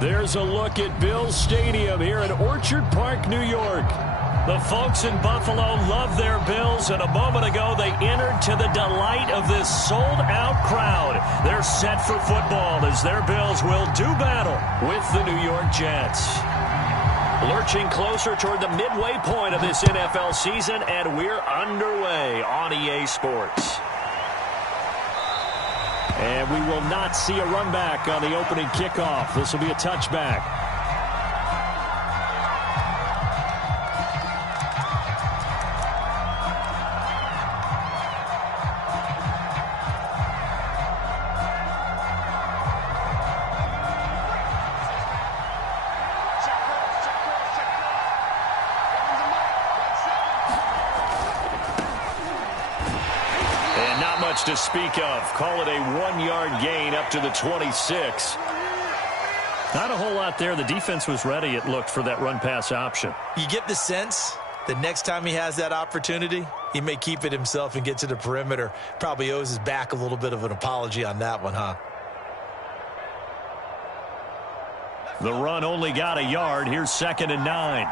There's a look at Bills Stadium here in Orchard Park, New York. The folks in Buffalo love their Bills, and a moment ago they entered to the delight of this sold-out crowd. They're set for football as their Bills will do battle with the New York Jets. Lurching closer toward the midway point of this NFL season, and we're underway on EA Sports. And we will not see a run back on the opening kickoff. This will be a touchback. To speak of. Call it a 1-yard gain up to the 26. Not a whole lot there. The defense was ready, it looked, for that run-pass option. You get the sense that next time he has that opportunity, he may keep it himself and get to the perimeter. Probably owes his back a little bit of an apology on that one, huh? The run only got a yard. Here's 2nd and 9.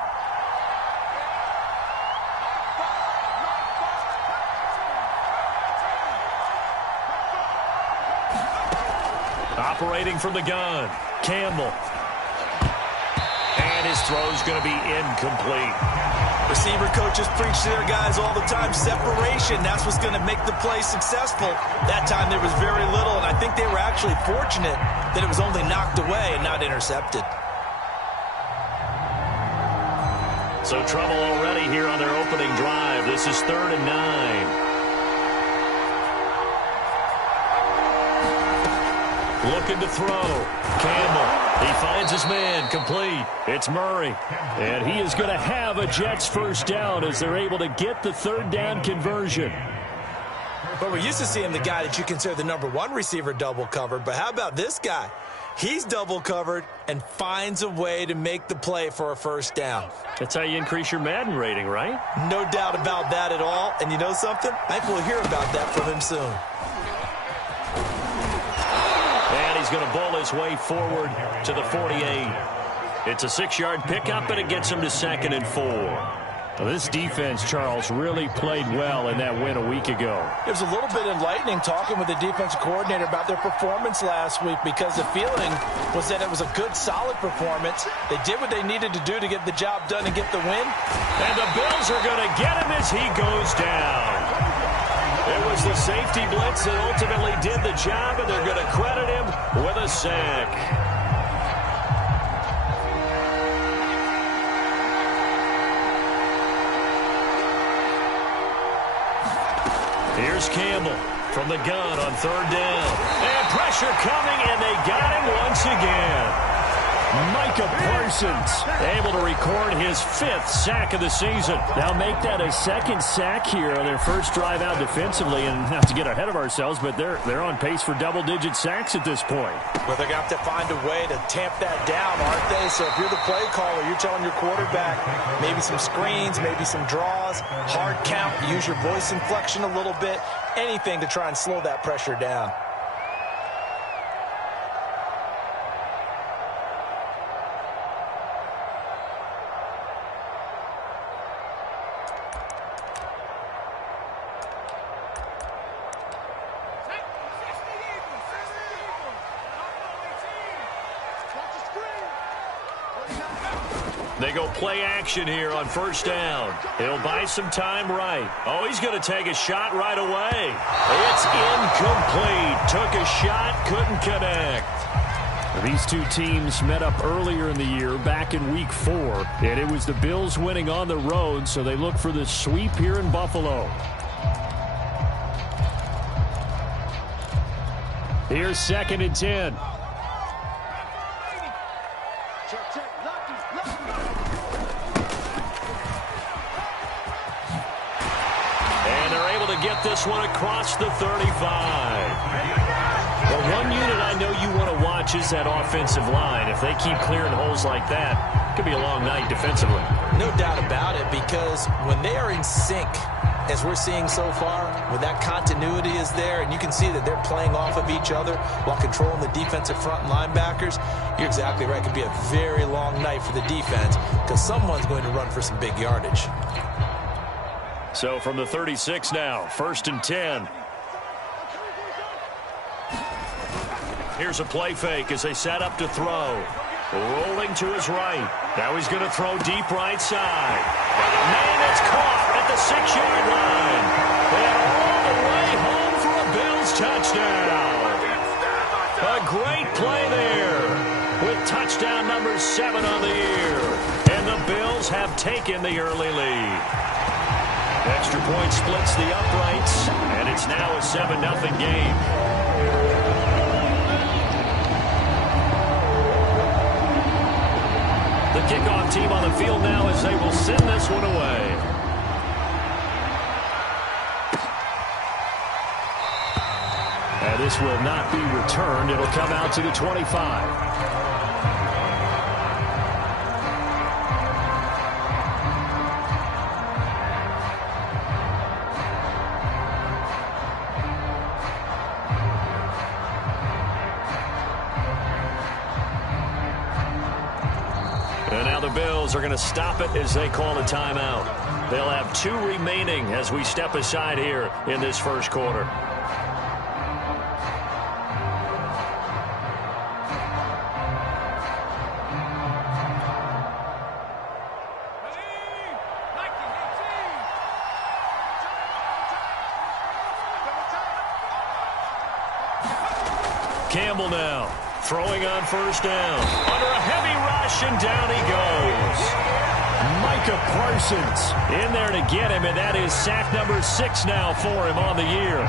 Operating from the gun, Campbell. And his throw's going to be incomplete. Receiver coaches preach to their guys all the time. Separation, that's what's going to make the play successful. That time there was very little, and I think they were actually fortunate that it was only knocked away and not intercepted. So trouble already here on their opening drive. This is 3rd and 9. Looking to throw. Campbell. He finds his man. Complete. It's Murray. And he is going to have a Jets first down as they're able to get the 3rd down conversion. But we're used to seeing the guy that you consider the #1 receiver double covered. But how about this guy? He's double covered and finds a way to make the play for a first down. That's how you increase your Madden rating, right? No doubt about that at all. And you know something? I think we'll hear about that from him soon. He's going to bowl his way forward to the 48. It's a 6-yard pickup, and it gets him to 2nd and 4. Well, this defense, Charles, really played well in that win a week ago. It was a little bit enlightening talking with the defensive coordinator about their performance last week, because the feeling was that it was a good, solid performance. They did what they needed to do to get the job done and get the win. And the Bills are going to get him as he goes down. It was the safety blitz that ultimately did the job, and they're going to credit him with a sack. Here's Campbell from the gun on 3rd down. And pressure coming, and they got him once again. Micah Parsons able to record his 5th sack of the season. Now make that a 2nd sack here on their first drive out defensively, and not to get ahead of ourselves, but they're on pace for double-digit sacks at this point. Well, they're going to have to find a way to tamp that down, aren't they? So if you're the play caller, you're telling your quarterback maybe some screens, maybe some draws, hard count, use your voice inflection a little bit, anything to try and slow that pressure down. They go play action here on 1st down. He'll buy some time right. Oh, he's going to take a shot right away. It's incomplete. Took a shot, couldn't connect. These two teams met up earlier in the year, back in Week 4, and it was the Bills winning on the road, so they look for the sweep here in Buffalo. Here's 2nd and 10. Get this one across the 35. Well, one unit I know you want to watch is that offensive line. If they keep clearing holes like that, it could be a long night defensively. No doubt about it, because when they are in sync, as we're seeing so far, when that continuity is there and you can see that they're playing off of each other while controlling the defensive front and linebackers, you're exactly right. It could be a very long night for the defense because someone's going to run for some big yardage. So from the 36 now, 1st and 10. Here's a play fake as they set up to throw. Rolling to his right. Now he's going to throw deep right side. Man, it's caught at the 6-yard line. And all the way home for a Bills touchdown. A great play there with touchdown number 7 on the year. And the Bills have taken the early lead. Extra point splits the uprights, and it's now a 7-0 game. The kickoff team on the field now as they will send this one away. And this will not be returned. It'll come out to the 25. Bills are going to stop it as they call a timeout. They'll have 2 remaining as we step aside here in this first quarter. Campbell now throwing on 1st down. Under a heavy rush, and down he goes. Micah Parsons in there to get him, and that is sack number 6 now for him on the year.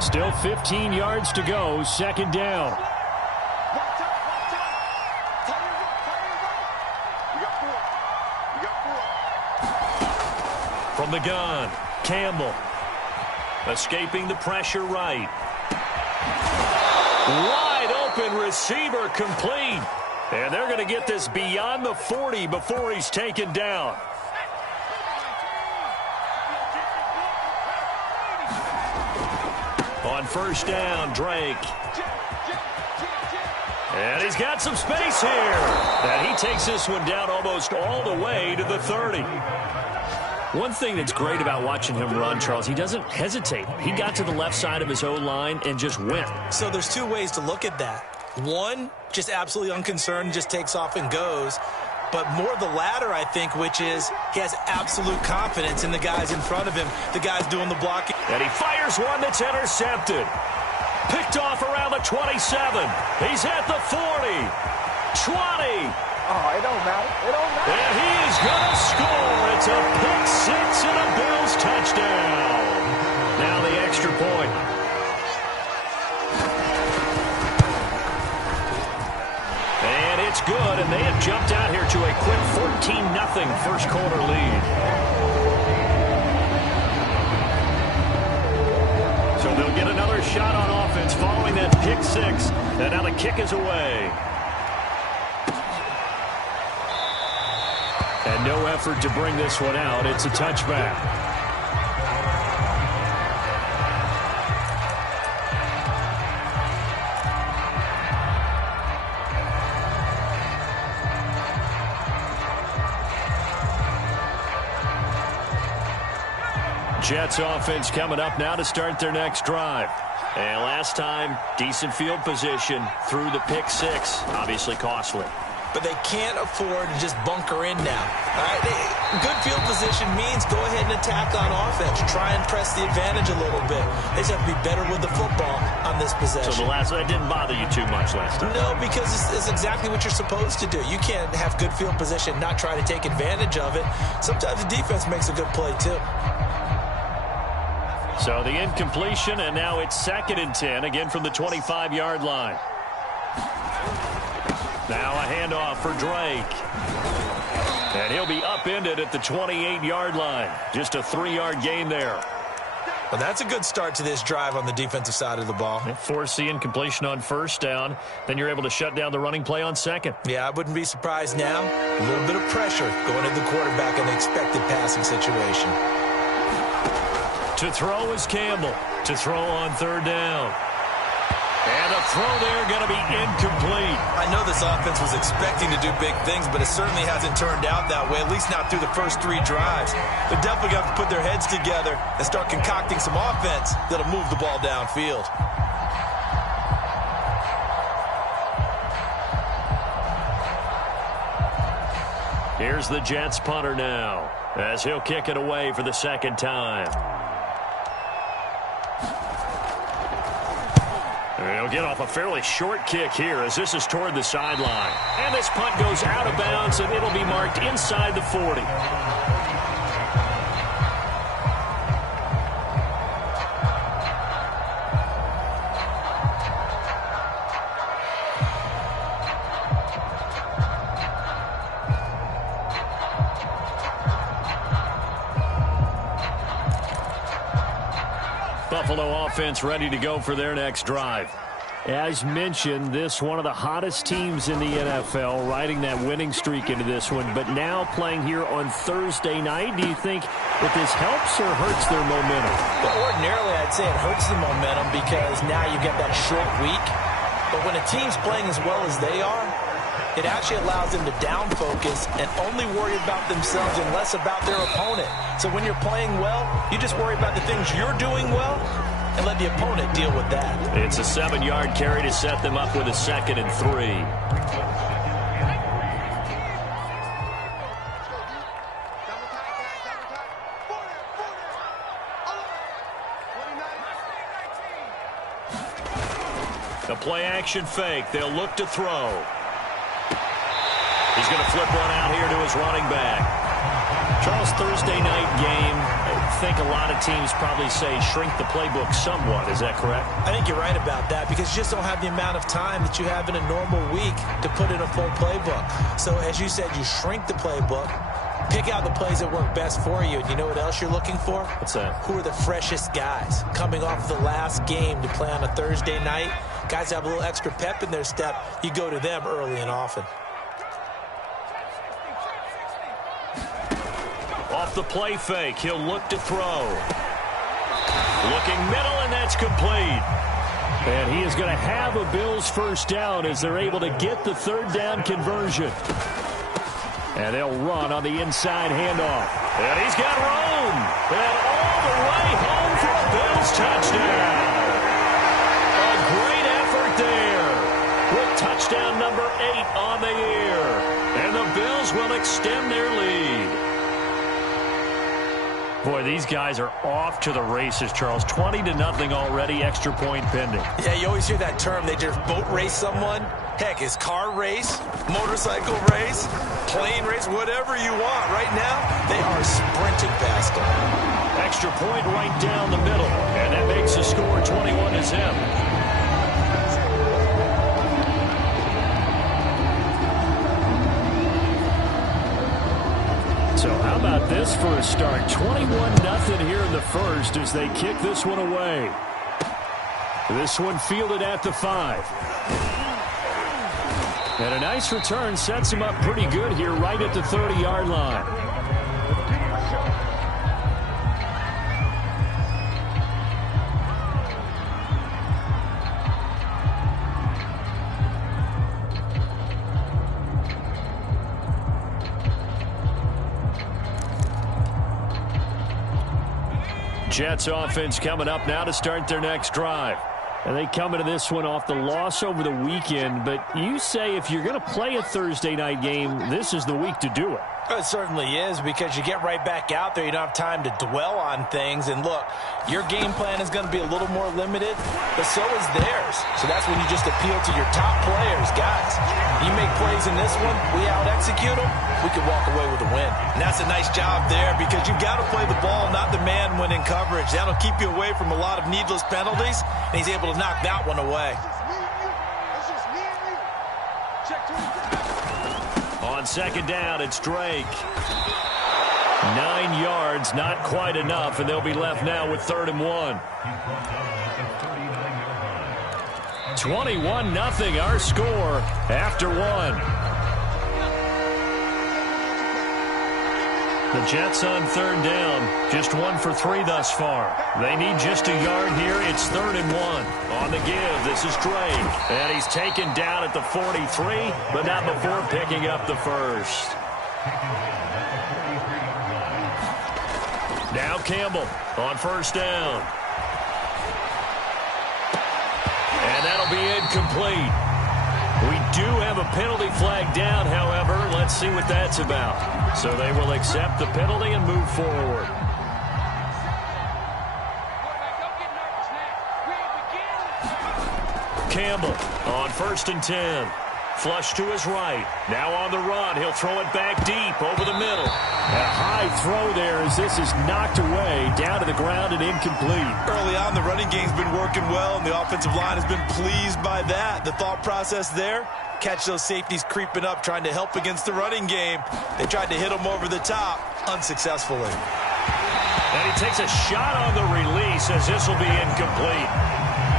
Still 15 yards to go, 2nd down. From the gun, Campbell. Escaping the pressure right. Wide open receiver complete. And they're going to get this beyond the 40 before he's taken down. On 1st down, Drake. And he's got some space here. And he takes this one down almost all the way to the 30. One thing that's great about watching him run, Charles, he doesn't hesitate. He got to the left side of his O-line and just went. So there's 2 ways to look at that. One, just absolutely unconcerned, just takes off and goes. But more the latter, I think, which is he has absolute confidence in the guys in front of him, the guys doing the blocking. And he fires one that's intercepted. Picked off around the 27. He's at the 40. 20. Oh, it don't matter. It don't matter. And he is going to score. It's a pick 6 and a Bills touchdown. Now the extra point. And it's good, and they have jumped out here to a quick 14-0 first quarter lead. So they'll get another shot on offense following that pick 6. And now the kick is away. And no effort to bring this one out. It's a touchback. Jets offense coming up now to start their next drive. And last time, decent field position through the pick 6. Obviously costly. But they can't afford to just bunker in now. All right? Good field position means go ahead and attack on offense. Try and press the advantage a little bit. They just have to be better with the football on this possession. So that didn't bother you too much last time? No, because it's exactly what you're supposed to do. You can't have good field position, not try to take advantage of it. Sometimes the defense makes a good play, too. So the incompletion, and now it's 2nd and 10, again from the 25-yard line. Now a handoff for Drake. And he'll be upended at the 28-yard line. Just a 3-yard gain there. Well, that's a good start to this drive on the defensive side of the ball. Force the incompletion on first down. Then you're able to shut down the running play on second. Yeah, I wouldn't be surprised now. A little bit of pressure going to the quarterback in the expected passing situation. To throw is Campbell. To throw on third down. And a throw there going to be incomplete. I know this offense was expecting to do big things, but it certainly hasn't turned out that way, at least not through the first 3 drives. They're definitely going to have to put their heads together and start concocting some offense that'll move the ball downfield. Here's the Jets punter now, as he'll kick it away for the second time. He'll get off a fairly short kick here as this is toward the sideline. And this punt goes out of bounds, and it'll be marked inside the 40. Buffalo offense ready to go for their next drive. As mentioned, this one of the hottest teams in the NFL, riding that winning streak into this one, but now playing here on Thursday night. Do you think that this helps or hurts their momentum? Well, ordinarily, I'd say it hurts the momentum because now you get that short week. But when a team's playing as well as they are, it actually allows them to down focus and only worry about themselves and less about their opponent. So when you're playing well, you just worry about the things you're doing well and let the opponent deal with that. It's a 7-yard carry to set them up with a 2nd and 3. The play-action fake. They'll look to throw. He's going to flip one out here to his running back. Charles, Thursday night game, I think a lot of teams probably say shrink the playbook somewhat. Is that correct? I think you're right about that because you just don't have the amount of time that you have in a normal week to put in a full playbook. So as you said, you shrink the playbook, pick out the plays that work best for you. And you know what else you're looking for? What's that? Who are the freshest guys coming off the last game to play on a Thursday night? Guys have a little extra pep in their step. You go to them early and often. Off the play fake, he'll look to throw. Looking middle, and that's complete. And he is going to have a Bills first down as they're able to get the third down conversion. And they'll run on the inside handoff. And he's got room. And all the way home for a Bills touchdown. A great effort there with touchdown number 8 on the year. And the Bills will extend their lead. Boy, these guys are off to the races, Charles. 20-0 already, extra point pending. Yeah, you always hear that term. They just boat race someone. Heck, it's car race, motorcycle race, plane race, whatever you want. Right now, they are sprinting past them. Extra point right down the middle. And that makes the score 21-0. So how about this for a start? 21-0 here in the first as they kick this one away. This one fielded at the 5. And a nice return sets him up pretty good here right at the 30-yard line. Jets offense coming up now to start their next drive. And they come into this one off the loss over the weekend. But you say if you're going to play a Thursday night game, this is the week to do it. It certainly is because you get right back out there. You don't have time to dwell on things. And look, your game plan is going to be a little more limited, but so is theirs. So that's when you just appeal to your top players. Guys, you make plays in this one, we out-execute them, we can walk away with a win. And that's a nice job there because you've got to play the ball, not the man when in coverage. That'll keep you away from a lot of needless penalties, and he's able to knock that one away. On second down, it's Drake. 9 yards, not quite enough, and they'll be left now with 3rd and 1. 21-0 our score after 1. The Jets on 3rd down, just 1 for 3 thus far. They need just a yard here. It's 3rd and 1. On the give, this is Drake. And he's taken down at the 43, but not before picking up the first. Now Campbell on 1st down. And that'll be incomplete. We do have a penalty flag down, however. Let's see what that's about. So they will accept the penalty and move forward. Campbell on 1st and 10. Flush to his right. Now on the run. He'll throw it back deep over the middle. A high throw there as this is knocked away down to the ground and incomplete. Early on, the running game's been working well, and the offensive line has been pleased by that. The thought process there, catch those safeties creeping up, trying to help against the running game. They tried to hit them over the top, unsuccessfully. And he takes a shot on the release as this will be incomplete.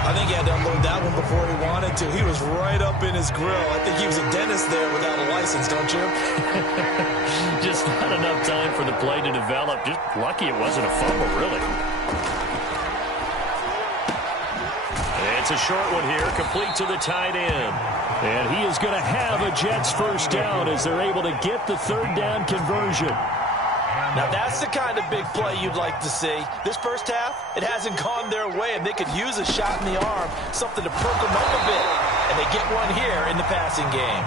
I think he had to unload that one before he wanted to. He was right up in his grill. I think he was a dentist there without a license, don't you? Just not enough time for the play to develop. Just lucky it wasn't a fumble, really. It's a short one here, complete to the tight end. And he is going to have a Jets 1st down as they're able to get the 3rd down conversion. Now, that's the kind of big play you'd like to see. This first half, it hasn't gone their way, and they could use a shot in the arm, something to perk them up a bit. And they get one here in the passing game.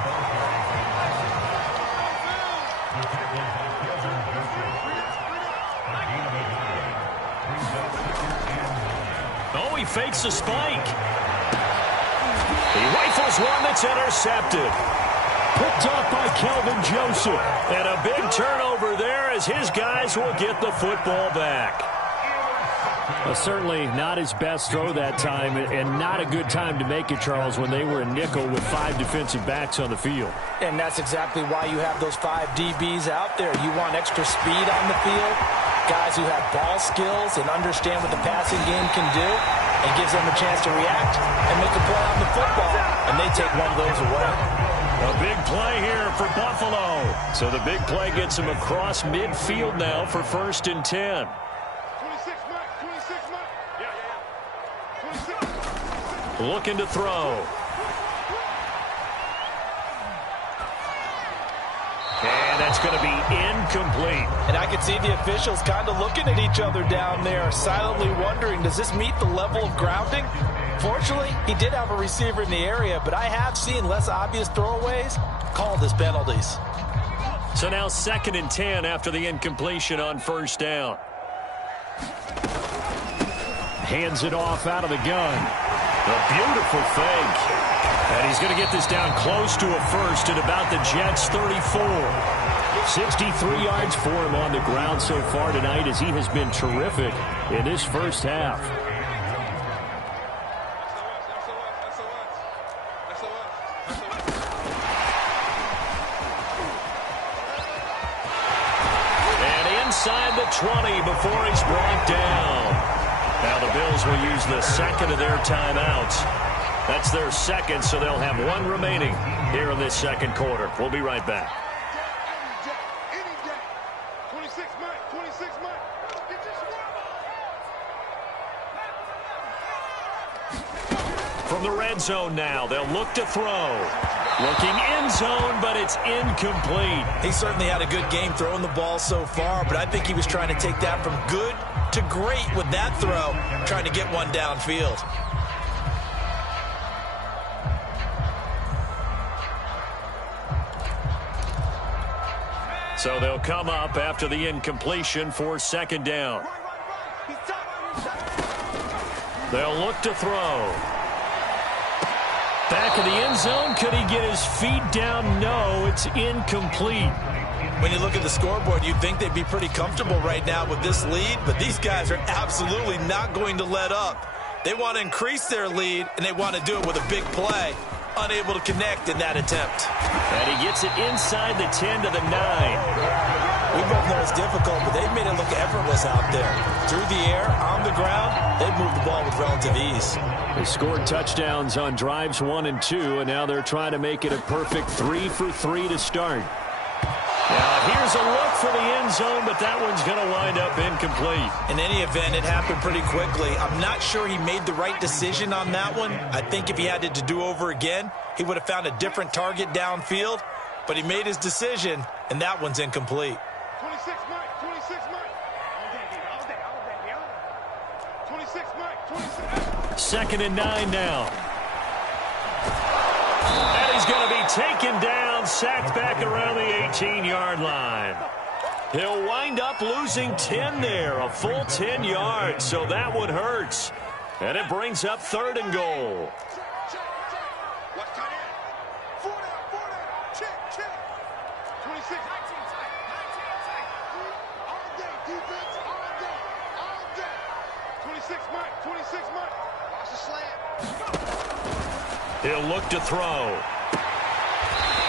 Oh, he fakes a spike. He rifles one that's intercepted. Picked off by Kelvin Joseph. And a big turnover there as his guys will get the football back. Well, certainly not his best throw that time, and not a good time to make it, Charles, when they were a nickel with 5 defensive backs on the field. And that's exactly why you have those 5 DBs out there. You want extra speed on the field, guys who have ball skills and understand what the passing game can do, and gives them a chance to react and make a play on the football, and they take one of those away. A big play here for Buffalo. So the big play gets him across midfield now for 1st and 10. 26. Looking to throw. And that's going to be incomplete. And I can see the officials kind of looking at each other down there, silently wondering, does this meet the level of grounding? Fortunately, he did have a receiver in the area, but I have seen less obvious throwaways called as penalties. So now 2nd and 10 after the incompletion on 1st down. Hands it off out of the gun. A beautiful fake. And he's going to get this down close to a first at about the Jets' 34. 63 yards for him on the ground so far tonight as he has been terrific in this first half. Inside the 20 before he's brought down. Now the Bills will use the 2nd of their timeouts. That's their 2nd, so they'll have 1 remaining here in this 2nd quarter. We'll be right back. From the red zone now, they'll look to throw. Looking end zone, but it's incomplete. He certainly had a good game throwing the ball so far, but I think he was trying to take that from good to great with that throw, trying to get one downfield. So they'll come up after the incompletion for 2nd down. They'll look to throw. Back of the end zone. Could he get his feet down? No, it's incomplete. When you look at the scoreboard, you'd think they'd be pretty comfortable right now with this lead, but these guys are absolutely not going to let up. They want to increase their lead, and they want to do it with a big play. Unable to connect in that attempt. And he gets it inside the 10 to the 9. We both know it's difficult, but they've made it look effortless out there. Through the air, on the ground, they've moved the ball with relative ease. They scored touchdowns on drives 1 and 2, and now they're trying to make it a perfect 3 for 3 to start. Now, here's a look for the end zone, but that one's going to wind up incomplete. In any event, it happened pretty quickly. I'm not sure he made the right decision on that one. I think if he had it to do over again, he would have found a different target downfield, but he made his decision, and that one's incomplete. 26 Mike, 26 Mike. All day, 26 Mike, 26. 2nd and 9 now. And he's going to be taken down, sacked back around the 18-yard line. He'll wind up losing 10 there, a full 10 yards, so that one hurts. And it brings up 3rd and goal. Watch tight end. 4 down. Check. 26. 19 tight. All day, defense. All day. 26 Mike, 26 Mike. Watch the slant. He'll look to throw.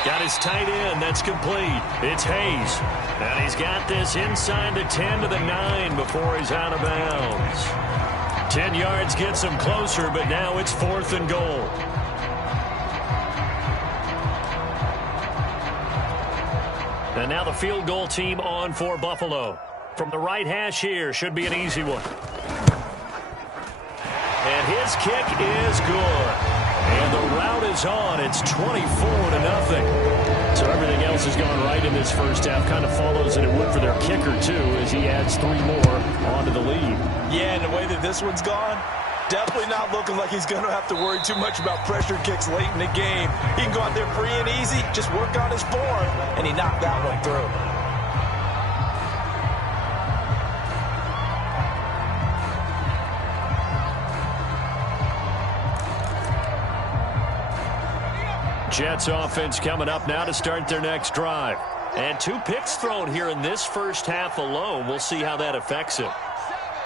Got his tight end. That's complete. It's Hayes. And he's got this inside the 10 to the 9 before he's out of bounds. 10 yards gets him closer, but now it's 4th and goal. And now the field goal team on for Buffalo. From the right hash here, should be an easy one. And his kick is good. And the route is on. It's 24-0. So everything else has gone right in this first half. Kind of follows that it would for their kicker, too, as he adds 3 more onto the lead. Yeah, and the way that this one's gone, definitely not looking like he's going to have to worry too much about pressure kicks late in the game. He can go out there free and easy, just work on his form, and he knocked that one through. Jets offense coming up now to start their next drive. And 2 picks thrown here in this first half alone. We'll see how that affects him.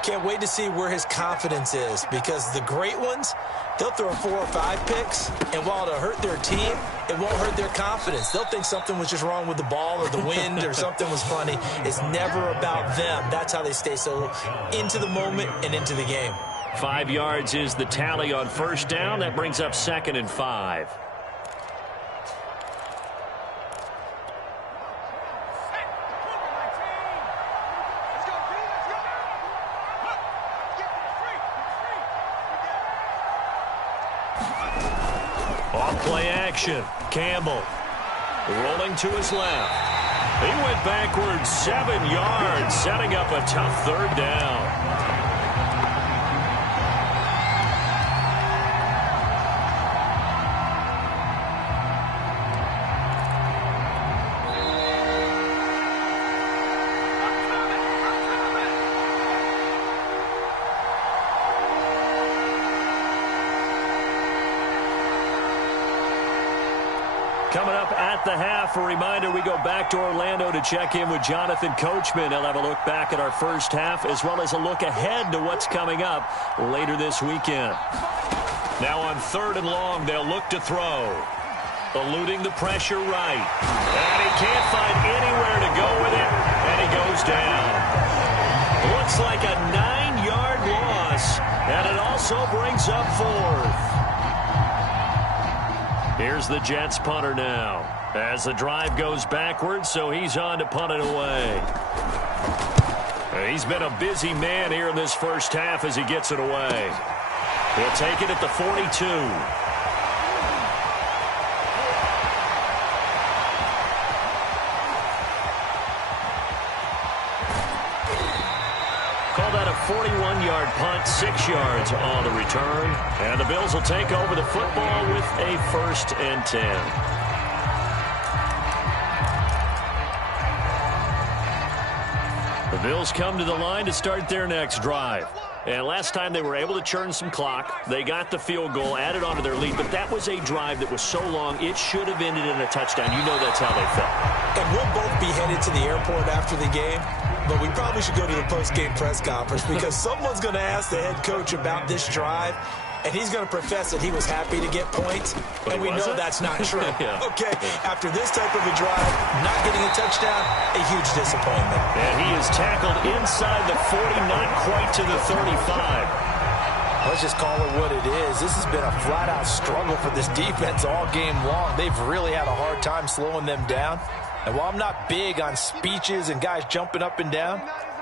Can't wait to see where his confidence is, because the great ones, they'll throw 4 or 5 picks, and while it'll hurt their team, it won't hurt their confidence. They'll think something was just wrong with the ball or the wind or something was funny. It's never about them. That's how they stay so into the moment and into the game. 5 yards is the tally on first down. That brings up 2nd and 5. Off-play action. Campbell rolling to his left. He went backwards 7 yards, setting up a tough 3rd down. Coming up at the half, a reminder, we go back to Orlando to check in with Jonathan Coachman. He'll have a look back at our first half as well as a look ahead to what's coming up later this weekend. Now on 3rd and long, they'll look to throw. Eluding the pressure right. And he can't find anywhere to go with it, and he goes down. Looks like a 9-yard loss, and it also brings up 4th. Here's the Jets punter now as the drive goes backwards, so he's on to punt it away. He's been a busy man here in this first half as he gets it away. He'll take it at the 42. Call that a 41-yard punt, 6 yards on the return. And the Bills will take over the football with a 1st and 10. The Bills come to the line to start their next drive. And last time they were able to churn some clock. They got the field goal, added on to their lead. But that was a drive that was so long, it should have ended in a touchdown. You know that's how they felt. And we'll both be headed to the airport after the game. but we probably should go to the post-game press conference because someone's going to ask the head coach about this drive, and he's going to profess that he was happy to get points, and we know that's not true. Yeah. Okay, after this type of a drive, not getting a touchdown, a huge disappointment. And he is tackled inside the 40, not quite to the 35. Let's just call it what it is. This has been a flat-out struggle for this defense all game long. They've really had a hard time slowing them down. And while I'm not big on speeches and guys jumping up and down,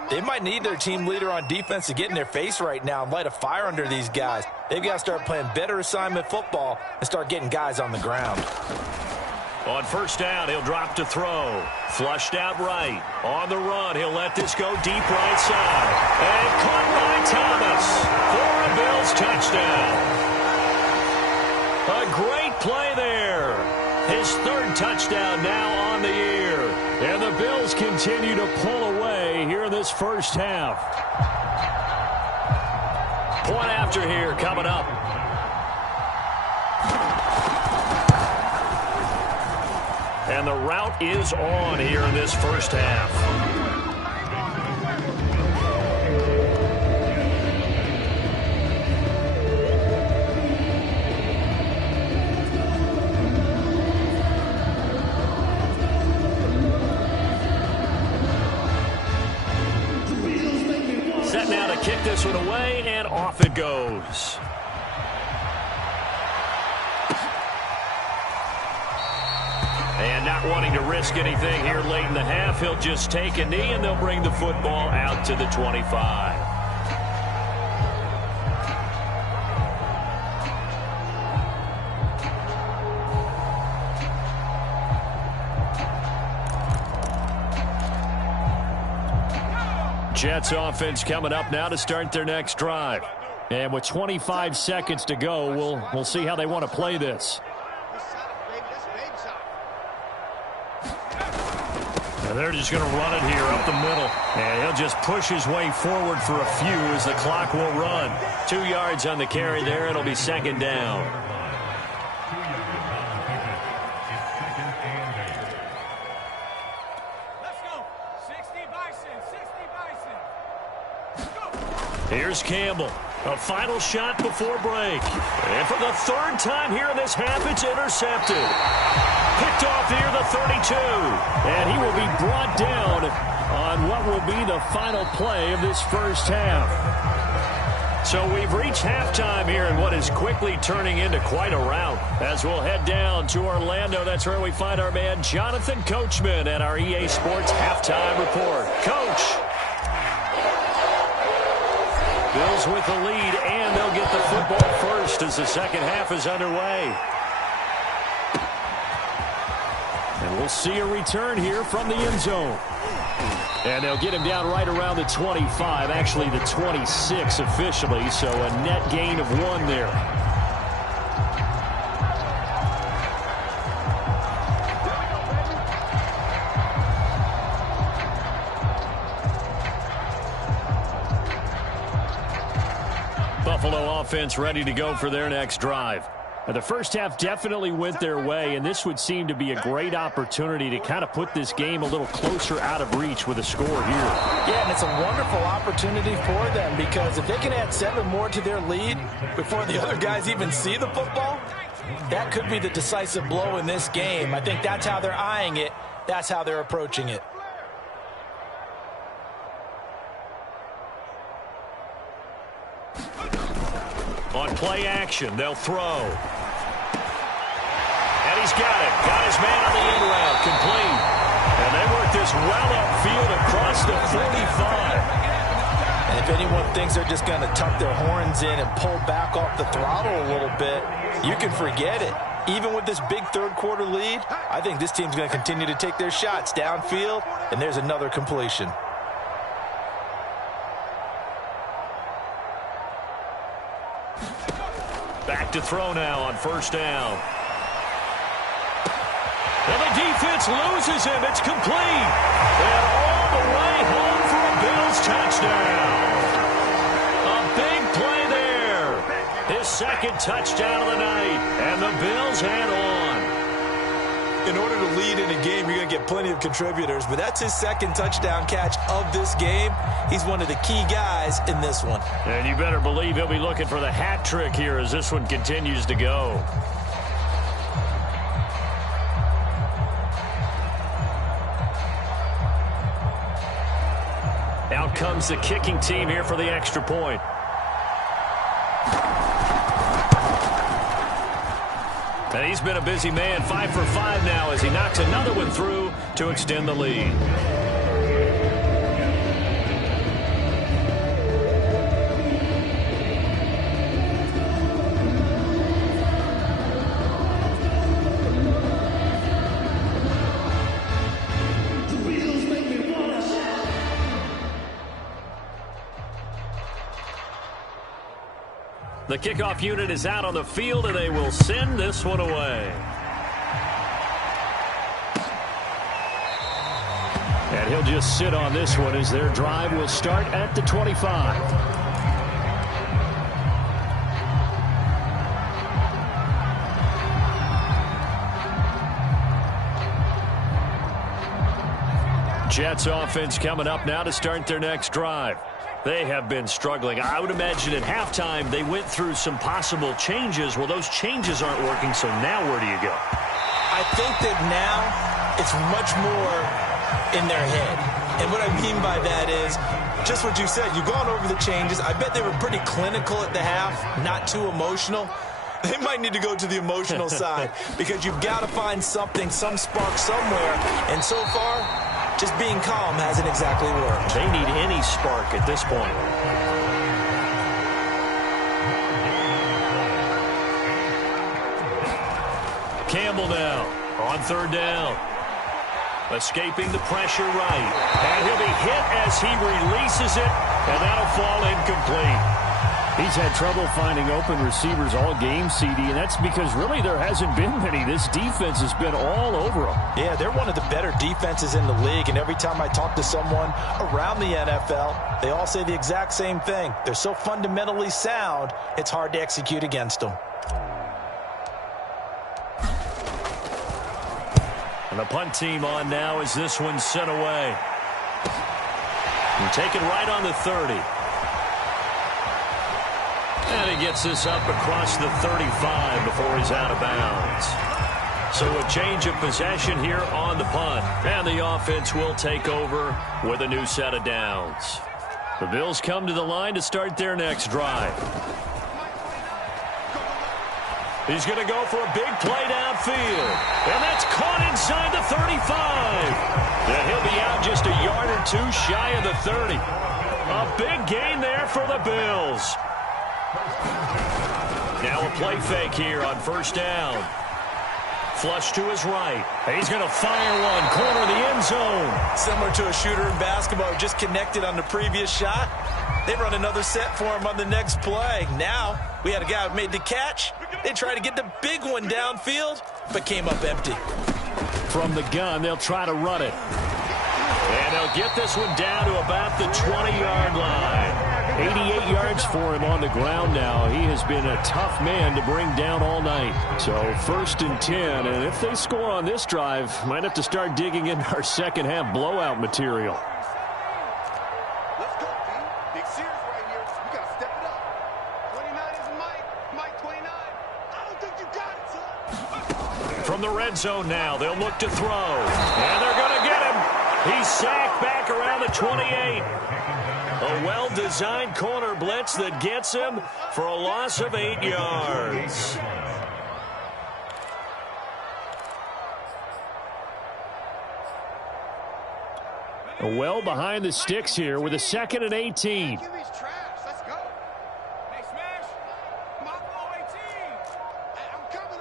they might need their team leader on defense to get in their face right now and light a fire under these guys. They've got to start playing better assignment football and start getting guys on the ground. On first down, he'll drop to throw. Flushed out right. On the run, he'll let this go deep right side. And caught by Thomas for a Bills touchdown. A great play there. His third touchdown now on the year. And the Bills continue to pull away here in this first half. Point after here coming up. And the route is on here in this first half. Set now to kick this one away, and off it goes. And not wanting to risk anything here late in the half, he'll just take a knee, and they'll bring the football out to the 25. Jets offense coming up now to start their next drive. And with 25 seconds to go, we'll see how they want to play this. They're just going to run it here up the middle. And he'll just push his way forward for a few as the clock will run. 2 yards on the carry there. It'll be second down. Let's go. 60 Bison. 60 Bison. Here's Campbell. A final shot before break. And for the third time here in this half, it's intercepted. Picked off near the 32. And he will be brought down on what will be the final play of this first half. So we've reached halftime here in what is quickly turning into quite a rout. As we'll head down to Orlando, that's where we find our man Jonathan Coachman at our EA Sports Halftime Report. Coach. Bills with the lead, and they'll get the football first as the second half is underway. And we'll see a return here from the end zone. And they'll get him down right around the 25, actually the 26 officially, so a net gain of 1 there. Buffalo offense ready to go for their next drive. The first half definitely went their way, and this would seem to be a great opportunity to kind of put this game a little closer out of reach with a score here. Yeah, and it's a wonderful opportunity for them because if they can add 7 more to their lead before the other guys even see the football, that could be the decisive blow in this game. I think that's how they're eyeing it. That's how they're approaching it. On play action, they'll throw. And he's got it. Got his man on the end route. Complete. And they work this well upfield across the 45. And if anyone thinks they're just going to tuck their horns in and pull back off the throttle a little bit, you can forget it. Even with this big third quarter lead, I think this team's going to continue to take their shots downfield, and there's another completion. Back to throw now on first down. And the defense loses him. It's complete. And all the way home for a Bills touchdown. A big play there. His second touchdown of the night. And the Bills head on. In order to lead in a game, you're going to get plenty of contributors, but that's his second touchdown catch of this game. He's one of the key guys in this one. And you better believe he'll be looking for the hat trick here as this one continues to go. Out comes the kicking team here for the extra point. And he's been a busy man, 5 for 5 now as he knocks another one through to extend the lead. The kickoff unit is out on the field, and they will send this one away. And he'll just sit on this one as their drive will start at the 25. Jets offense coming up now to start their next drive. They have been struggling. I would imagine at halftime they went through some possible changes. Well, those changes aren't working, so now where do you go? I think that now it's much more in their head. And what I mean by that is just what you said. You've gone over the changes. I bet they were pretty clinical at the half, not too emotional. They might need to go to the emotional side because you've got to find something, some spark somewhere. And so far, just being calm hasn't exactly worked. They need any spark at this point. Campbell now on third down. Escaping the pressure right. And he'll be hit as he releases it, and that'll fall incomplete. He's had trouble finding open receivers all game, CD, and that's because really there hasn't been many. This defense has been all over them. Yeah, they're one of the better defenses in the league, and every time I talk to someone around the NFL, they all say the exact same thing. They're so fundamentally sound, it's hard to execute against them. And the punt team on now as this one's sent away. And taken right on the 30. And he gets this up across the 35 before he's out of bounds. So a change of possession here on the punt. And the offense will take over with a new set of downs. The Bills come to the line to start their next drive. He's going to go for a big play downfield. And that's caught inside the 35. And he'll be out just a yard or two shy of the 30. A big gain there for the Bills. Now a play fake here on first down. Flush to his right. He's going to fire one. Corner of the end zone. Similar to a shooter in basketball who just connected on the previous shot. They run another set for him on the next play. Now we had a guy who made the catch. They tried to get the big one downfield, but came up empty. From the gun, they'll try to run it. And they'll get this one down to about the 20-yard line. 88 yards for him on the ground now. He has been a tough man to bring down all night. So 1st and 10, and if they score on this drive, might have to start digging into our second half blowout material. Let's go, team. Big series right here. We got to step it up. 29 is Mike 29. I don't think you got it, son. From the red zone now, they'll look to throw. And they're going to get him. He's sacked back around the 28. A well-designed corner blitz that gets him for a loss of 8 yards. Well behind the sticks here with a 2nd and 18. QB's trash. Let's go. Hey, Smash. Buffalo 18. Hey, I'm coming.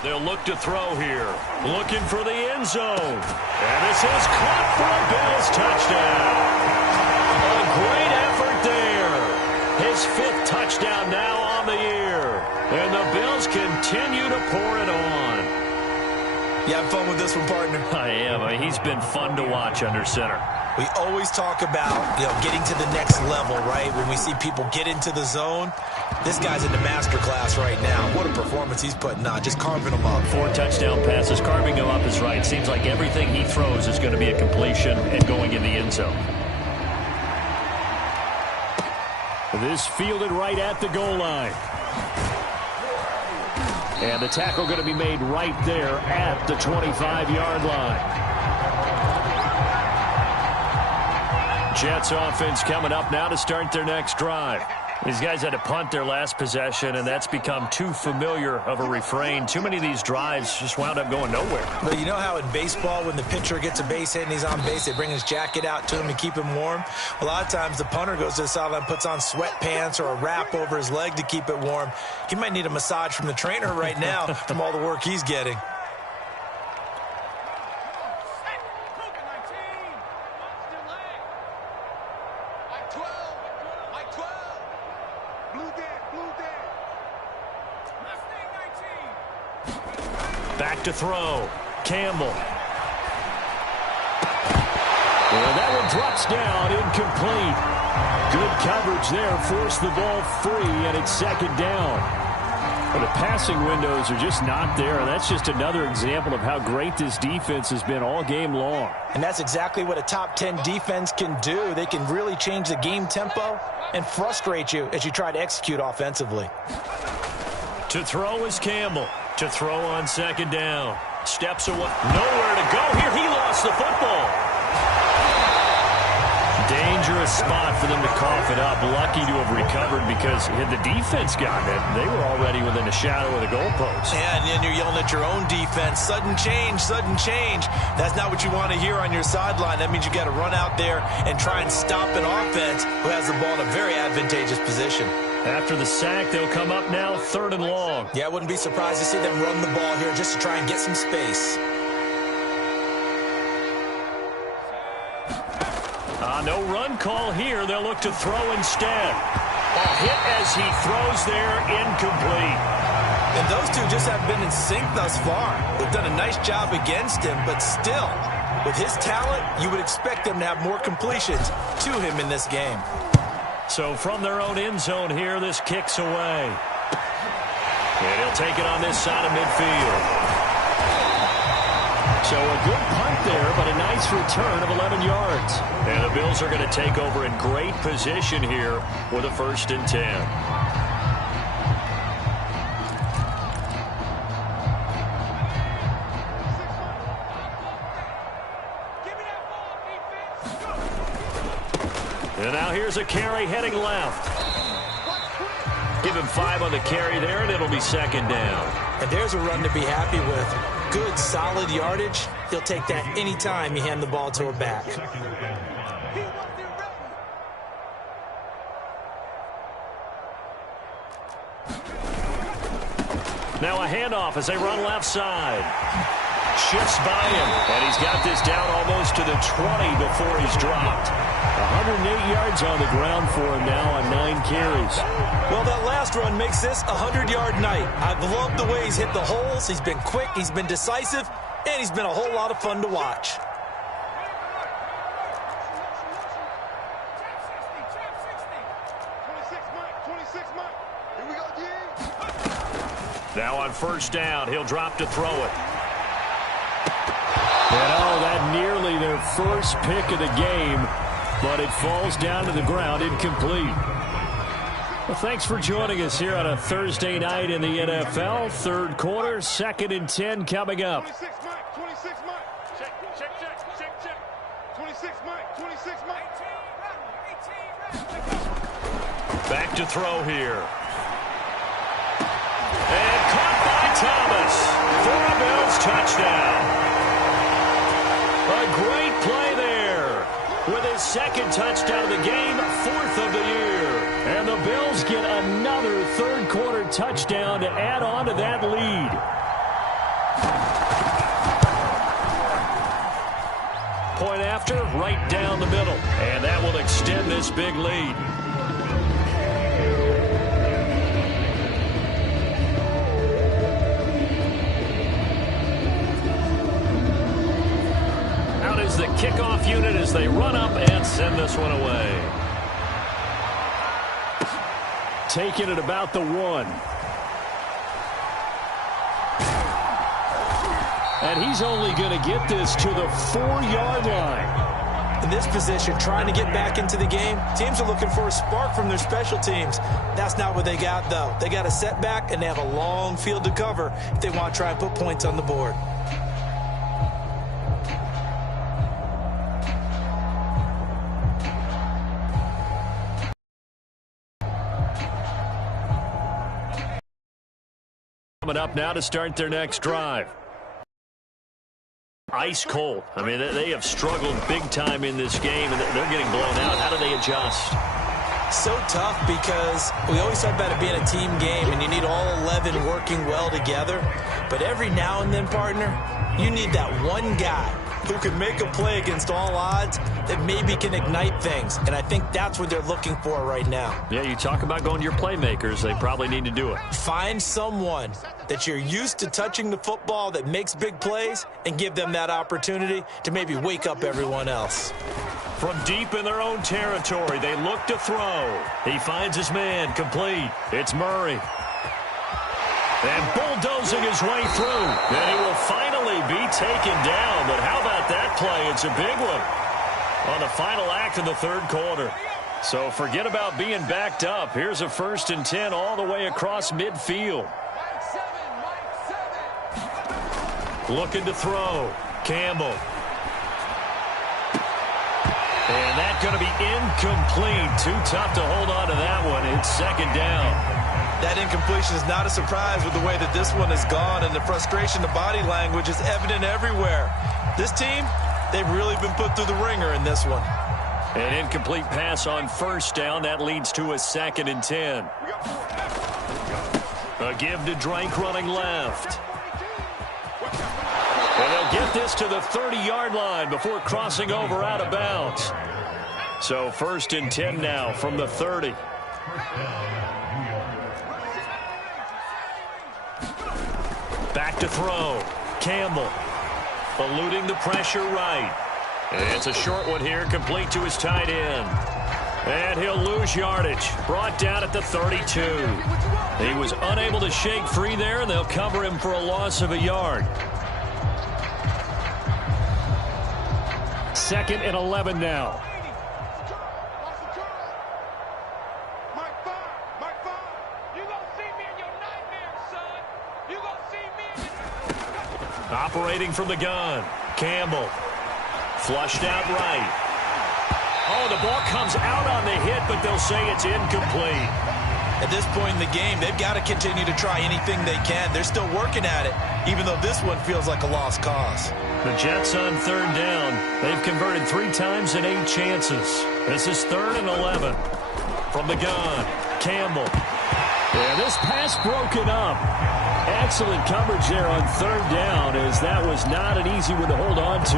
They'll look to throw here. Looking for the end zone. And this is caught for a Bills touchdown. A great effort there. His 5th touchdown now on the year. And the Bills continue to pour it on. You having fun with this one, partner? I am. He's been fun to watch under center. We always talk about, getting to the next level, right? When we see people get into the zone, This guy's in the master class right now. What a performance he's putting on, just carving them up. 4 touchdown passes. Carving them up is right. Seems like everything he throws is going to be a completion and going in the end zone. This fielded right at the goal line. And the tackle going to be made right there at the 25-yard line. Jets offense coming up now to start their next drive. These guys had to punt their last possession, and that's become too familiar of a refrain. Too many of these drives just wound up going nowhere. But you know how in baseball, when the pitcher gets a base hit and he's on base, they bring his jacket out to him to keep him warm? A lot of times the punter goes to the sideline, puts on sweatpants or a wrap over his leg to keep it warm. He might need a massage from the trainer right now from all the work he's getting. Back to throw. Campbell. And that one drops down, incomplete. Good coverage there, forced the ball free, and it's second down. But the passing windows are just not there, and that's just another example of how great this defense has been all game long. And that's exactly what a top 10 defense can do. They can really change the game tempo and frustrate you as you try to execute offensively. To throw is Campbell. To throw on second down. Steps away. Nowhere to go here. He lost the football. Dangerous spot for them to cough it up. Lucky to have recovered because had the defense gotten it, they were already within a shadow of the goalpost. Yeah, and then you're yelling at your own defense. Sudden change, sudden change. That's not what you want to hear on your sideline. That means you got to run out there and try and stop an offense who has the ball in a very advantageous position. After the sack, they'll come up now 3rd and long. Yeah, I wouldn't be surprised to see them run the ball here just to try and get some space. No run call here. They'll look to throw instead. A hit as he throws there, incomplete. And those two just have been in sync thus far. They've done a nice job against him, but still, with his talent, you would expect them to have more completions to him in this game. So from their own end zone here, this kicks away. And he'll take it on this side of midfield. So a good punt there, but a nice return of 11 yards. And the Bills are going to take over in great position here with a 1st and 10. And now here's a carry heading left. Give him 5 on the carry there, and it'll be second down. And there's a run to be happy with. Good, solid yardage. He'll take that anytime you hand the ball to a back. Now a handoff as they run left side. Shifts by him, and he's got this down almost to the 20 before he's dropped. 108 yards on the ground for him now on 9 carries. Well, that last run makes this a 100-yard night. I've loved the way he's hit the holes. He's been quick, he's been decisive, and he's been a whole lot of fun to watch. Now on 1st down, he'll drop to throw it. And oh, that nearly their first pick of the game, but it falls down to the ground, incomplete. Well, thanks for joining us here on a Thursday night in the NFL. 3rd quarter, 2nd and 10 coming up. 26 Mike. Check. 26 Mike. Back to throw here. And caught by Thomas for a Bills touchdown. A great play there with his 2nd touchdown of the game, 4th of the year. And the Bills get another 3rd quarter touchdown to add on to that lead. Point after, right down the middle. And that will extend this big lead. Out is the kickoff unit as they run up and send this one away. taken at about the 1. And he's only going to get this to the 4-yard line. In this position, trying to get back into the game, teams are looking for a spark from their special teams. That's not what they got, though. They got a setback, and they have a long field to cover if they want to try and put points on the board. Coming up now to start their next drive. Ice cold. I mean, they have struggled big time in this game, and they're getting blown out. How do they adjust? So tough because we always talk about it being a team game, and you need all 11 working well together. But every now and then, partner, you need that one guy who can make a play against all odds that maybe can ignite things. And I think that's what they're looking for right now. Yeah, you talk about going to your playmakers. They probably need to do it. Find someone that you're used to touching the football that makes big plays and give them that opportunity to maybe wake up everyone else. From deep in their own territory, they look to throw. He finds his man complete. It's Murray. And bulldozing his way through. And he will finally be taken down. But how about that play? It's a big one on the final act of the third quarter. So forget about being backed up. Here's a 1st and 10 all the way across midfield. Looking to throw. Campbell. And that's going to be incomplete. Too tough to hold on to that one. It's 2nd down. That incompletion is not a surprise with the way that this one has gone, and the frustration, the body language is evident everywhere. This team, they've really been put through the ringer in this one. An incomplete pass on 1st down. That leads to a 2nd and 10. A give to Drake running left. And they'll get this to the 30-yard line before crossing over out of bounds. So 1st and 10 now from the 30. Back to throw. Campbell eluding the pressure right. And it's a short one here, complete to his tight end. And he'll lose yardage. Brought down at the 32. He was unable to shake free there, and they'll cover him for a loss of a yard. 2nd and 11 now. Operating from the gun. Campbell. Flushed out right. Oh, the ball comes out on the hit, but they'll say it's incomplete. At this point in the game, they've got to continue to try anything they can. They're still working at it, even though this one feels like a lost cause. The Jets on 3rd down. They've converted 3 times in 8 chances. This is 3rd and 11. From the gun, Campbell. And this pass broken up. Excellent coverage there on 3rd down, as that was not an easy one to hold on to.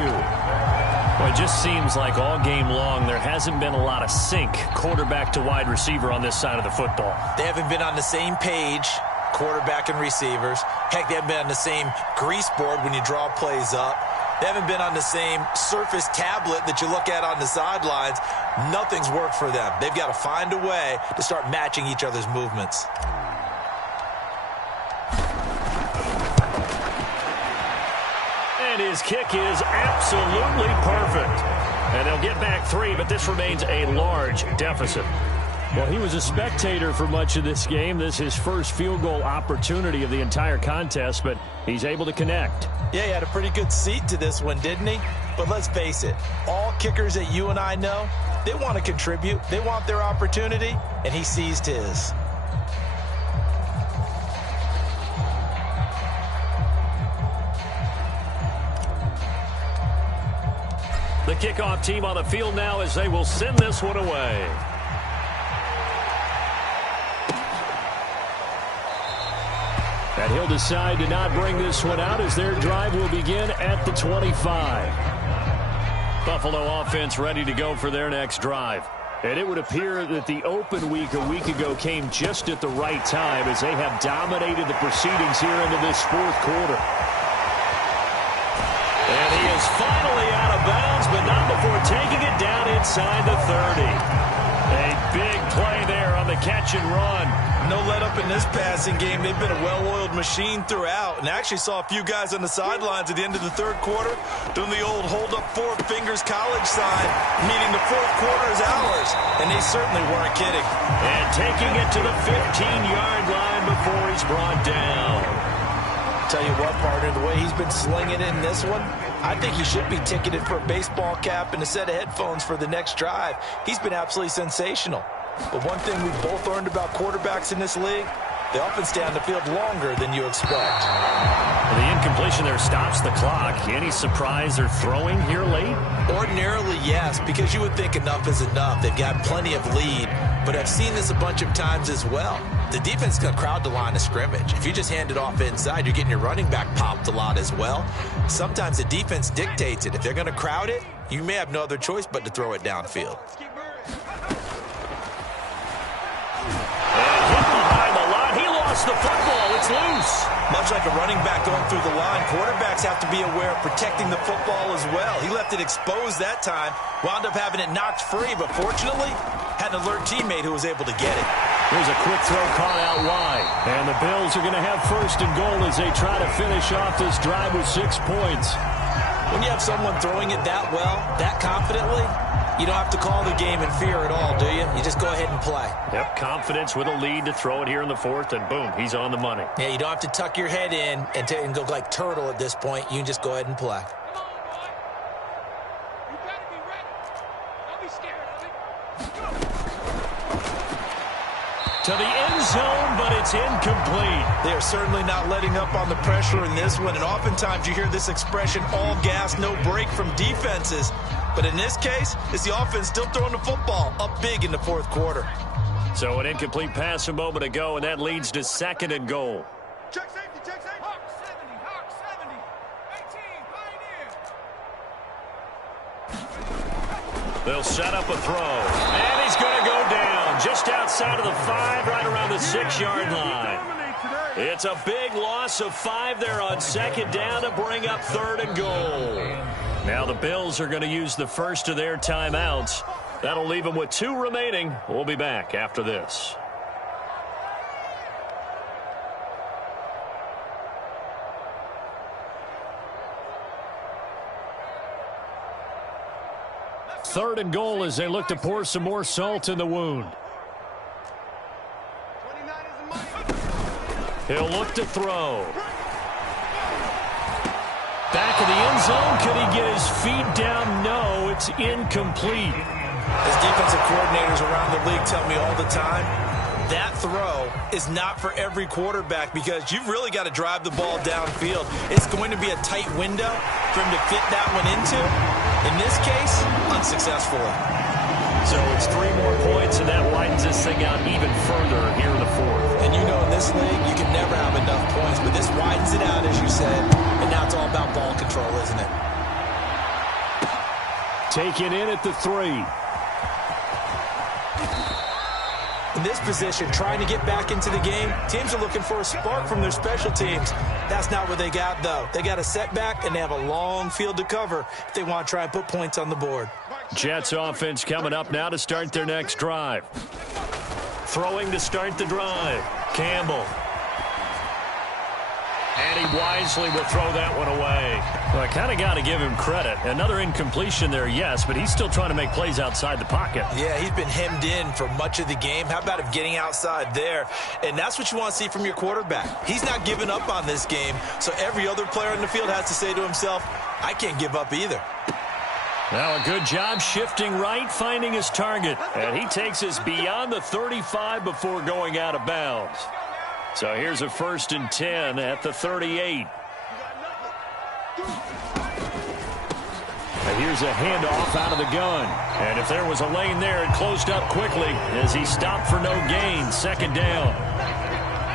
Well, it just seems like all game long there hasn't been a lot of sync quarterback to wide receiver on this side of the football. They haven't been on the same page, quarterback and receivers. Heck, they haven't been on the same grease board when you draw plays up. They haven't been on the same surface tablet that you look at on the sidelines. Nothing's worked for them. They've got to find a way to start matching each other's movements. And his kick is absolutely perfect. And they'll get back 3, but this remains a large deficit. Well, he was a spectator for much of this game. This is his first field goal opportunity of the entire contest, but he's able to connect. Yeah, he had a pretty good seat to this one, didn't he? But let's face it, all kickers that you and I know, they want to contribute. They want their opportunity, and he seized his. The kickoff team on the field now as they will send this one away. And he'll decide to not bring this one out as their drive will begin at the 25. Buffalo offense ready to go for their next drive. And it would appear that the open week a week ago came just at the right time as they have dominated the proceedings here into this 4th quarter. And he is finally out of bounds, but not before taking it down inside the 30. A big play there on the the catch and run. No let up in this passing game. They've been a well-oiled machine throughout. And I actually saw a few guys on the sidelines at the end of the third quarter doing the old hold up four fingers college sign, meaning the fourth quarter is ours. And they certainly weren't kidding. And taking it to the 15-yard line before he's brought down. Tell you what, partner, the way he's been slinging it in this one, I think he should be ticketed for a baseball cap and a set of headphones for the next drive. He's been absolutely sensational. But one thing we've both learned about quarterbacks in this league, they often stay on the field longer than you expect. The incompletion there stops the clock. Any surprise they're throwing here late? Ordinarily, yes, because you would think enough is enough. They've got plenty of lead, but I've seen this a bunch of times as well. The defense is going to crowd the line of scrimmage. If you just hand it off inside, you're getting your running back popped a lot as well. Sometimes the defense dictates it. If they're going to crowd it, you may have no other choice but to throw it downfield. The football, it's loose. Much like a running back going through the line, quarterbacks have to be aware of protecting the football as well. He left it exposed that time, wound up having it knocked free, but fortunately, had an alert teammate who was able to get it. Here's a quick throw caught out wide. And the Bills are going to have first and goal as they try to finish off this drive with 6 points. When you have someone throwing it that well, that confidently, you don't have to call the game in fear at all, do you? You just go ahead and play. Yep, confidence with a lead to throw it here in the fourth, and boom, he's on the money. Yeah, you don't have to tuck your head in and go like turtle at this point. You can just go ahead and play. You gotta be ready. Don't be scared, To the end zone, but it's incomplete. They are certainly not letting up on the pressure in this one, and oftentimes you hear this expression, all gas, no break from defenses. But in this case, it's the offense still throwing the football up big in the fourth quarter. So an incomplete pass a moment ago, and that leads to second and goal. Check safety, check safety. Hawk 70, 18, They'll set up a throw. And he's going to go down just outside of the 5, right around the 6-yard line. It's a big loss of 5 there on second down to bring up third and goal. Now the Bills are going to use the first of their timeouts. That'll leave them with 2 remaining. We'll be back after this. Third and goal as they look to pour some more salt in the wound. 29 is a mic. He'll look to throw. Back of the end zone. Could he get his feet down? No, it's incomplete. As defensive coordinators around the league tell me all the time, that throw is not for every quarterback because you've really got to drive the ball downfield. It's going to be a tight window for him to fit that one into. In this case, unsuccessfully. So it's 3 more points, and that widens this thing out even further here in the fourth. And you know in this league, you can never have enough points, but this widens it out, as you said, and now it's all about ball control, isn't it? Taken in at the 3. In this position, trying to get back into the game, teams are looking for a spark from their special teams. That's not what they got, though. They got a setback, and they have a long field to cover if they want to try and put points on the board. Jets offense coming up now to start their next drive. Throwing to start the drive. Campbell. And he wisely will throw that one away. Well, I kind of got to give him credit. Another incompletion there, yes, but he's still trying to make plays outside the pocket. Yeah, he's been hemmed in for much of the game. How about him getting outside there? And that's what you want to see from your quarterback. He's not giving up on this game, so every other player in the field has to say to himself, I can't give up either. Now a good job shifting right, finding his target. And he takes us beyond the 35 before going out of bounds. So here's a 1st and 10 at the 38. And here's a handoff out of the gun. And if there was a lane there, it closed up quickly as he stopped for no gain. 2nd down.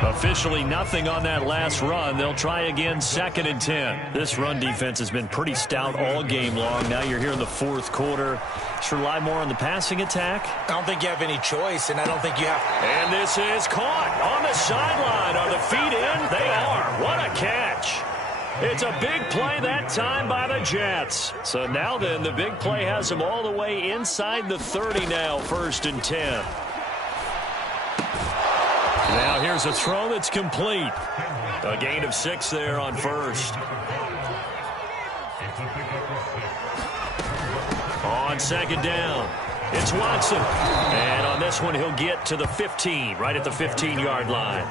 Officially nothing on that last run. They'll try again 2nd and 10. This run defense has been pretty stout all game long. Now you're here in the 4th quarter. Should rely more on the passing attack. I don't think you have any choice, and I don't think you have. And this is caught on the sideline. Are the feet in? They are. What a catch. It's a big play that time by the Jets. So now then, the big play has them all the way inside the 30 now, 1st and 10. Now here's a throw that's complete. A gain of 6 there on first. On second down, it's Watson. And on this one, he'll get to the 15, right at the 15-yard line.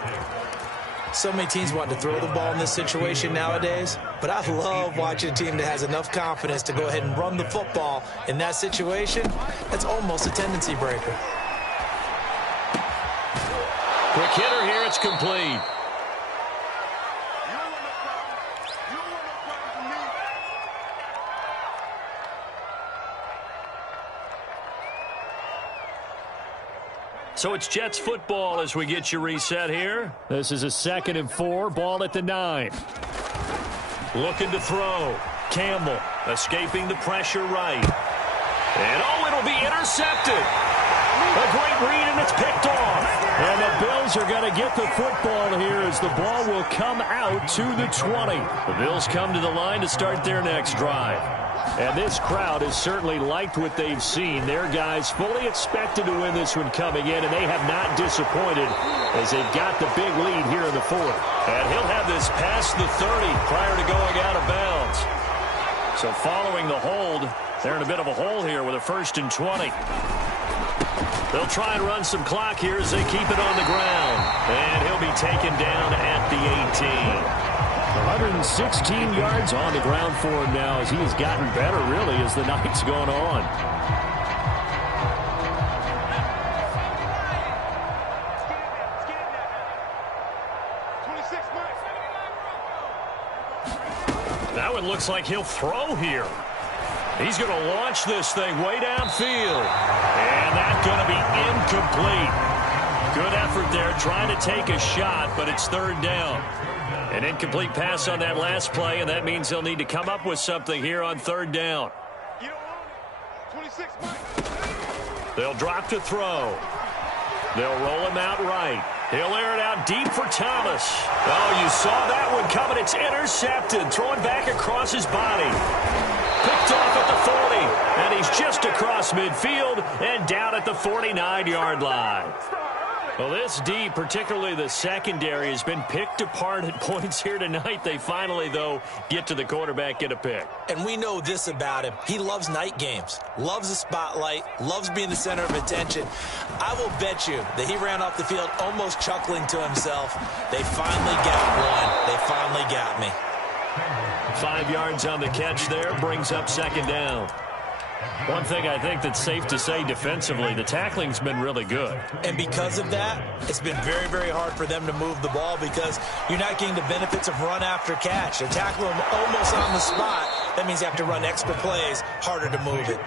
So many teams want to throw the ball in this situation nowadays, but I love watching a team that has enough confidence to go ahead and run the football in that situation. That's almost a tendency breaker. Quick hitter here, it's complete. So it's Jets football as we get you reset here. This is a 2nd and 4, ball at the 9. Looking to throw. Campbell escaping the pressure right. And it'll be intercepted. A great read, and it's picked off. And the Bills are going to get the football here as the ball will come out to the 20. The Bills come to the line to start their next drive. And this crowd has certainly liked what they've seen. Their guys fully expected to win this one coming in, and they have not disappointed as they've got the big lead here in the 4th. And he'll have this past the 30 prior to going out of bounds. So following the hold, they're in a bit of a hole here with a 1st and 20. They'll try and run some clock here as they keep it on the ground. And he'll be taken down at the 18. 116 yards on the ground for him now as he has gotten better, really, as the night's gone on. That one looks like he'll throw here. He's going to launch this thing way downfield. And that's going to be incomplete. Good effort there trying to take a shot, but it's 3rd down. An incomplete pass on that last play, and that means they'll need to come up with something here on 3rd down. They'll drop to throw. They'll roll him out right. He'll air it out deep for Thomas. Oh, you saw that one coming. It's intercepted. Throwing back across his body. Picked off at the 40, and he's just across midfield and down at the 49-yard line. Well, this D, particularly the secondary, has been picked apart at points here tonight. They finally, though, get to the quarterback, get a pick. And we know this about him. He loves night games, loves the spotlight, loves being the center of attention. I will bet you that he ran off the field almost chuckling to himself. They finally got one. They finally got me. 5 yards on the catch there, brings up 2nd down. One thing I think that's safe to say defensively, the tackling's been really good. And because of that, it's been very, very hard for them to move the ball because you're not getting the benefits of run after catch. They're tackling them almost on the spot. That means you have to run extra plays, harder to move it.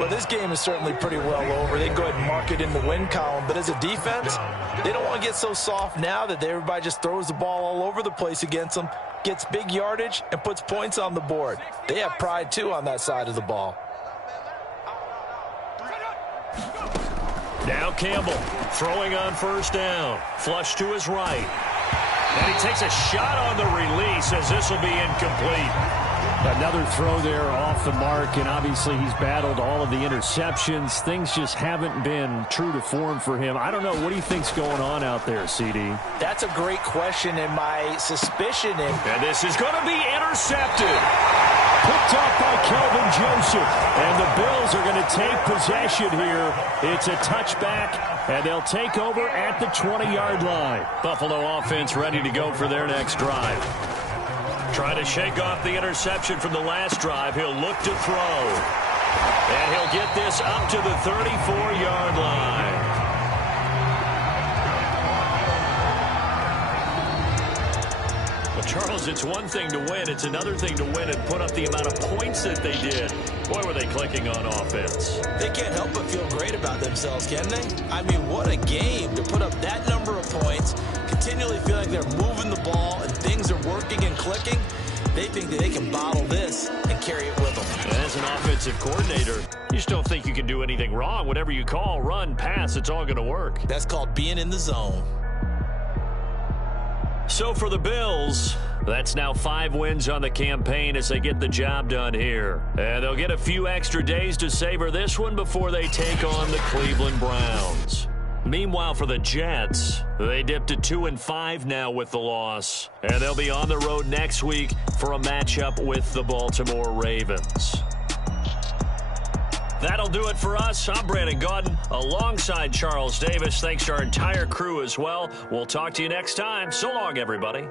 Well, this game is certainly pretty well over. They can go ahead and mark it in the win column. But as a defense, they don't want to get so soft now that everybody just throws the ball all over the place against them, gets big yardage, and puts points on the board. They have pride, too, on that side of the ball. Now Campbell throwing on 1st down. Flush to his right. And he takes a shot on the release as this will be incomplete. Another throw there off the mark, and obviously he's battled all of the interceptions. Things just haven't been true to form for him. I don't know. What do you think's going on out there, CD? That's a great question, and my suspicion is... And this is going to be intercepted. Picked up by Kelvin Joseph. And the Bills are going to take possession here. It's a touchback, and they'll take over at the 20-yard line. Buffalo offense ready to go for their next drive. Trying to shake off the interception from the last drive. He'll look to throw. And he'll get this up to the 34-yard line. Well, Charles, it's one thing to win. It's another thing to win and put up the amount of points that they did. Boy, were they clicking on offense. They can't help but feel great about themselves, can they? I mean, what a game to put up that number of points, continually feel like they're moving the ball and things are working and clicking. They think that they can bottle this and carry it with them. As an offensive coordinator, you just don't think you can do anything wrong. Whatever you call, run, pass, it's all going to work. That's called being in the zone. So for the Bills, that's now 5 wins on the campaign as they get the job done here. And they'll get a few extra days to savor this one before they take on the Cleveland Browns. Meanwhile, for the Jets, they dipped to 2-5 now with the loss. And they'll be on the road next week for a matchup with the Baltimore Ravens. That'll do it for us. I'm Brandon Gaudin alongside Charles Davis. Thanks to our entire crew as well. We'll talk to you next time. So long, everybody.